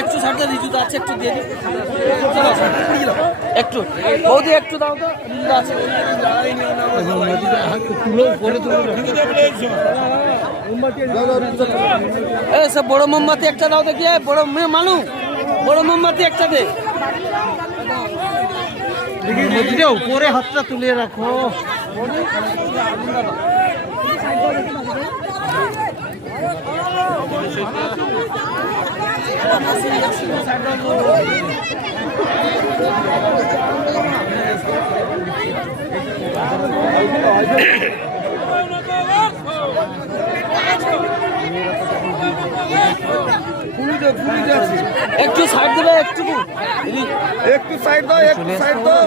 একটু সারটা রিজুটা আছে, একটু দিয়ে দিই, একটু বৌদি একটু দাও তো, রিজুটা আছে সব বড় মোমবাতি একটা দাও দেখি, বড় মানু বড় মোমবাতি একটা দে, উপরে হাতটা তুলে রাখো। একটু সাইড দেবে, একটু সাইড দাও, একটু সাইড দাও।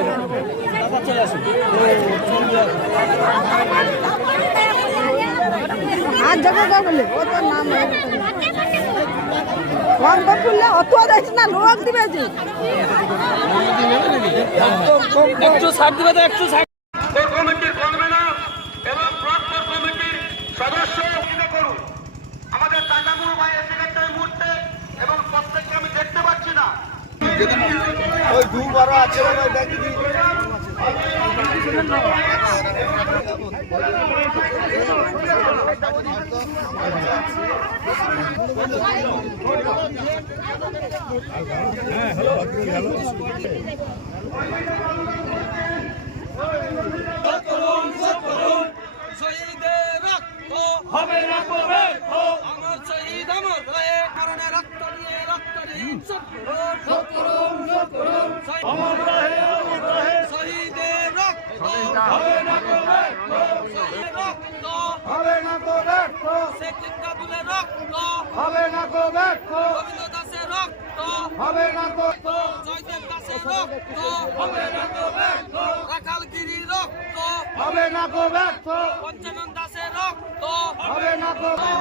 আর জায়গা বলে ও তো নাম কম তো খুললে অত দেখছ না, লোক দিবে যে একটু সাইড দিবে তো, একটু সাইড। কমিটির কনভেনর এবং ব্লক কমিটির সদস্য করুন। আমাদের টাকাগুলো ভাই সেক্রেটারি মুহূর্তে এবং প্রত্যেককে আমি দেখতে পাচ্ছি না। ওই দুবার আছে দেখি হবে না কবে আমার শহীদ আমার রায়ে কারণে রক্ত দিয়ে অমর রহে শহীদের রক্ত হবে না কবে রক্ত হবে না কবে শেখ আব্দুলের রক্ত হবে না কবে গোবিন্দ দাসের রক্ত হবে না কবে জয়দেব দাসের রক্ত হবে না কবে রাখালগিরির রক্ত হবে না কবে পঞ্চানন দাসের রক্ত হবে না কবে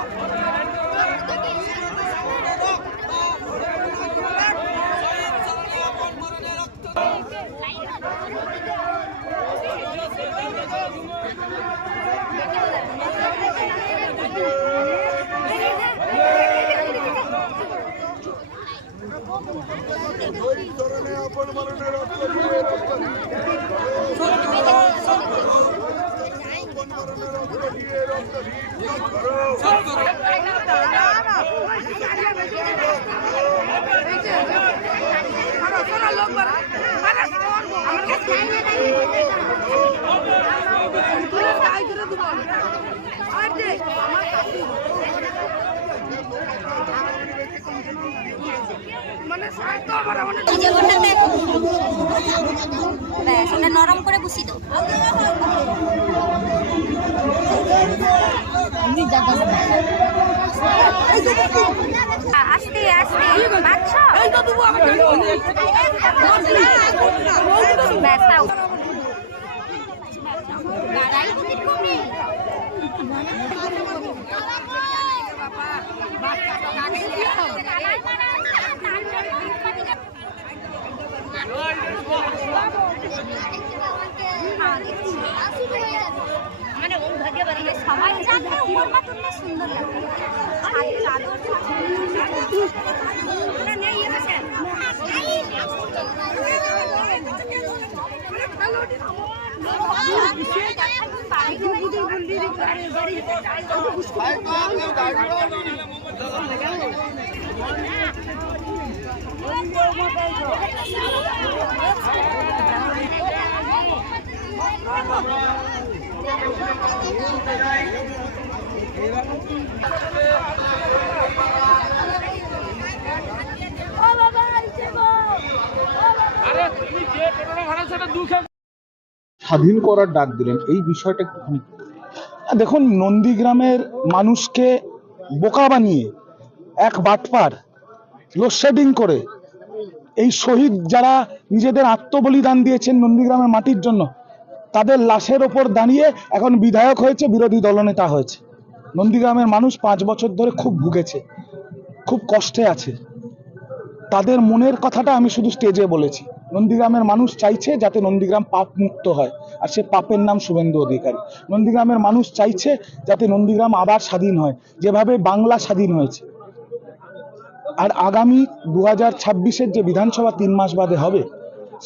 নরম করে বুঝি তো আস্তে আস্তে মানে ওর ভাগ্যে বাড়ি সবাই জানলে ওর মা তুমি সুন্দর লাগে চাদর ওরা নেই এসেছে স্বাধীন করার ডাক দিলেন, এই বিষয়টা একটুখানি। দেখুন, নন্দীগ্রামের মানুষকে বোকা বানিয়ে এক বাটপার লোডশেডিং করে এই শহীদ যারা নিজেদের আত্মবলিদান দিয়েছেন নন্দীগ্রামের মাটির জন্য, তাদের লাশের ওপর দাঁড়িয়ে এখন বিধায়ক হয়েছে, বিরোধী দলনেতা হয়েছে। নন্দীগ্রামের মানুষ 5 বছর ধরে খুব ভুগেছে, খুব কষ্টে আছে। তাদের মনের কথাটা আমি শুধু স্টেজে বলেছি। নন্দীগ্রামের মানুষ চাইছে যাতে নন্দীগ্রাম পাপ মুক্ত হয়, আর সে পাপের নাম শুভেন্দু অধিকারী। নন্দীগ্রামের মানুষ চাইছে যাতে নন্দীগ্রাম আবার স্বাধীন হয়, যেভাবে বাংলা স্বাধীন হয়েছে। আর আগামী 2026-এর যে বিধানসভা 3 মাস বাদে হবে,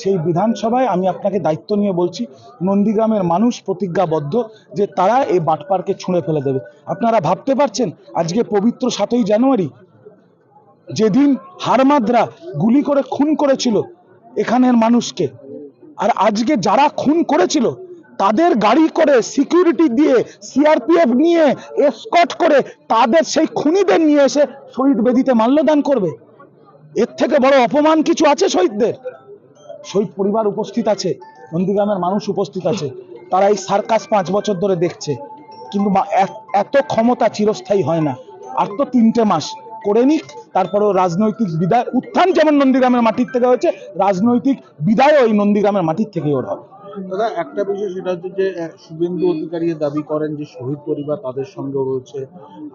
সেই বিধানসভায় আমি আপনাকে দায়িত্ব নিয়ে বলছি, নন্দীগ্রামের মানুষ প্রতিজ্ঞাবদ্ধ যে তারা এই বাটপারকে ছুঁড়ে ফেলে দেবে। আপনারা ভাবতে পারছেন, আজকে পবিত্র 7ই জানুয়ারি, যেদিন হারমাদরা গুলি করে খুন করেছিল এখানের মানুষকে, আর আজকে যারা খুন করেছিল তাদের গাড়ি করে সিকিউরিটি দিয়ে সিআরপিএফ নিয়ে এসকর্ট করে তাদের সেই খুনিদের নিয়ে এসে শহীদ বেদিতে মাল্যদান করবে। এর থেকে বড় অপমান কিছু আছে শহীদদের? শহীদ পরিবার উপস্থিত আছে, নন্দীগ্রামের মানুষ উপস্থিত আছে, তারা এই সার্কাস 5 বছর ধরে দেখছে। কিন্তু এত ক্ষমতা চিরস্থায়ী হয় না। আর তো 3টে মাস করে নিক, তারপরেও রাজনৈতিক বিদায় উত্থান যেমন নন্দীগ্রামের মাটির থেকে হয়েছে, রাজনৈতিক বিদায়ও এই নন্দীগ্রামের মাটির থেকে ওর হবে। দাদা, একটা বিষয় সেটা হচ্ছে যে শুভেন্দু অধিকারী দাবি করেন যে শহীদ পরিবার তাদের সঙ্গে রয়েছে,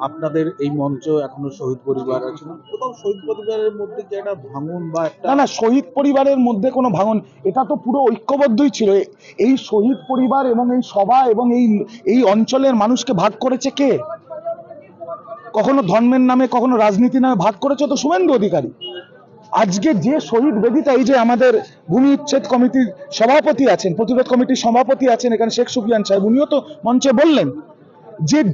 আপনাদের এই মঞ্চেও এখনো শহীদ পরিবার আছে না, কোথাও শহীদ পরিবারের মধ্যে যে একটা ভাঙন বা একটা না, শহীদ পরিবারের মধ্যে কোনো ভাঙন, এটা তো পুরো ঐক্যবদ্ধই ছিল। এই শহীদ পরিবার এবং এই সভা এবং এই অঞ্চলের মানুষকে ভাগ করেছে কে? কখনো ধর্মের নামে, কখনো রাজনীতির নামে ভাগ করেছে তো শুভেন্দু অধিকারী। আজকে যে শহীদ বেদিটা, এই যে আমাদের ভূমি উচ্ছেদ কমিটির সভাপতি আছেন, প্রতিরোধ কমিটির সভাপতি আছেন এখানে শেখ সুফিয়ান সাহেব, উনিও তো মঞ্চে বললেন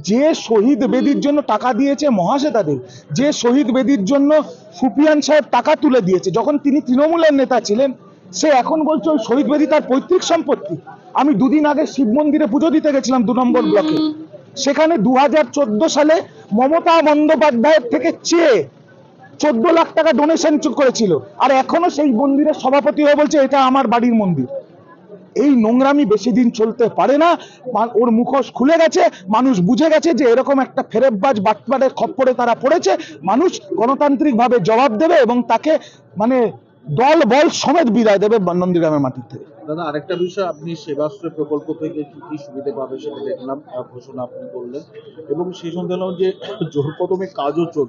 যে শহীদ বেদির জন্য টাকা দিয়েছে মহাশ্বেতাদের, যে শহীদ বেদির জন্য সুফিয়ান সাহেব টাকা তুলে দিয়েছে যখন তিনি তৃণমূলের নেতা ছিলেন, সে এখন বলছে ওই শহীদ বেদি তার পৈতৃক সম্পত্তি। আমি 2 দিন আগে শিব মন্দিরে পুজো দিতে গেছিলাম 2 নম্বর ব্লকে, সেখানে 2014 সালে মমতা বন্দ্যোপাধ্যায়ের থেকে চেয়ে 14 লাখ টাকা ডোনেশন করেছিল, আর এখনো সেই মন্দিরের সভাপতি হয়ে বলছে এটা আমার বাড়ির মন্দির। এই নোংরামি বেশি দিন চলতে পারে না। ওর মুখোশ খুলে গেছে, মানুষ বুঝে গেছে যে এরকম একটা ফেরেববাজ বাটপারের খপ্পরে তারা পড়েছে। মানুষ গণতান্ত্রিক ভাবে জবাব দেবে এবং তাকে মানে দল বল সমেত বিদায় দেবে নন্দীগ্রামের মাটির থেকে। দাদা, আরেকটা বিষয়, আপনি সেবাশ্রয় প্রকল্প থেকে কি কি সুবিধা পাবে সেটা দেখলাম, ঘোষণা আপনি করলেন, এবং সেই সঙ্গে যে জোর কদমে কাজও চলছে।